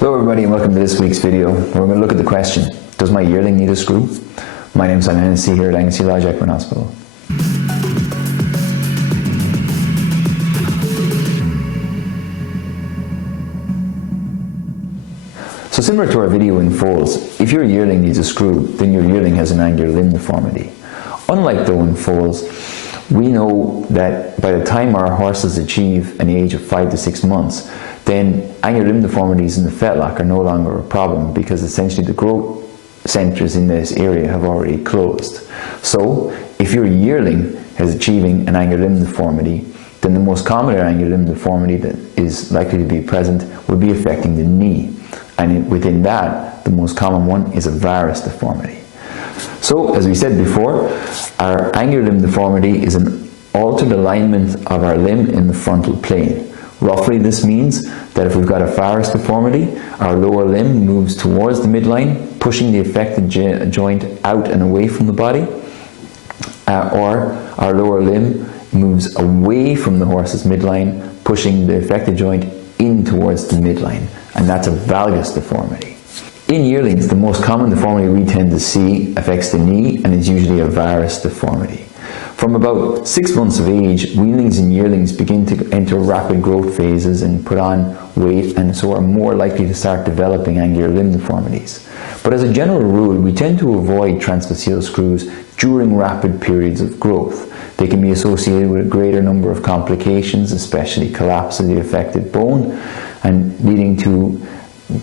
Hello everybody and welcome to this week's video where we're going to look at the question, does my yearling need a screw? My name's Hennessy here at Hennessy Lodge Equine Hospital. So similar to our video in foals, if your yearling needs a screw, then your yearling has an angular limb deformity. Unlike though in foals, we know that by the time our horses achieve an age of 5 to 6 months, then angular limb deformities in the fetlock are no longer a problem because essentially the growth centres in this area have already closed. So if your yearling is achieving an angular limb deformity, then the most common angular limb deformity that is likely to be present would be affecting the knee. And within that, the most common one is a varus deformity. So, as we said before, our angular limb deformity is an altered alignment of our limb in the frontal plane. Roughly, this means that if we've got a varus deformity, our lower limb moves towards the midline, pushing the affected joint out and away from the body, or our lower limb moves away from the horse's midline, pushing the affected joint in towards the midline, and that's a valgus deformity. In yearlings, the most common deformity we tend to see affects the knee and is usually a varus deformity. From about 6 months of age, weanlings and yearlings begin to enter rapid growth phases and put on weight, and so are more likely to start developing angular limb deformities. But as a general rule, we tend to avoid transphyseal screws during rapid periods of growth. They can be associated with a greater number of complications, especially collapse of the affected bone, and leading to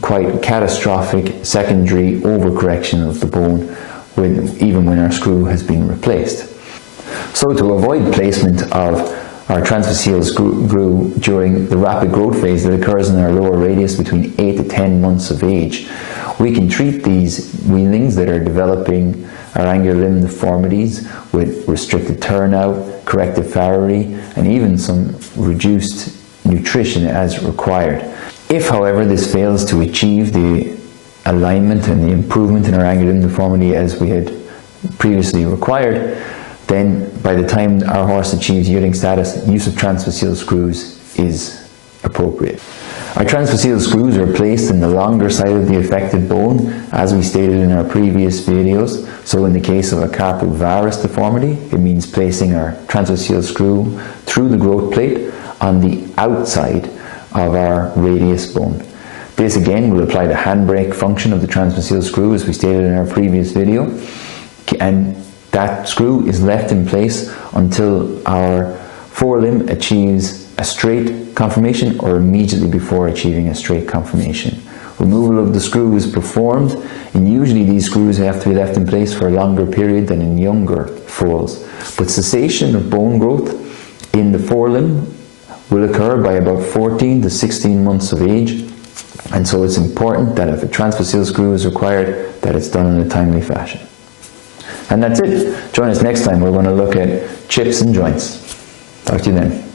quite catastrophic secondary overcorrection of the bone even when our screw has been replaced. So to avoid placement of our transphyseal screw during the rapid growth phase that occurs in our lower radius between 8 to 10 months of age, we can treat these weanlings that are developing our angular limb deformities with restricted turnout, corrective farriery, and even some reduced nutrition as required. If, however, this fails to achieve the alignment and the improvement in our angular limb deformity as we had previously required, then by the time our horse achieves yearling status, use of transphyseal screws is appropriate. Our transphyseal screws are placed in the longer side of the affected bone, as we stated in our previous videos. So in the case of a carpal varus deformity, it means placing our transphyseal screw through the growth plate on the outside of our radius bone. This again will apply the handbrake function of the transphyseal screw, as we stated in our previous video, and that screw is left in place until our forelimb achieves a straight conformation or immediately before achieving a straight conformation. Removal of the screw is performed, and usually these screws have to be left in place for a longer period than in younger foals. But cessation of bone growth in the forelimb will occur by about 14 to 16 months of age, and so it's important that if a transphyseal screw is required, that it's done in a timely fashion. And that's it. Join us next time. We're going to look at chips and joints. Talk to you then.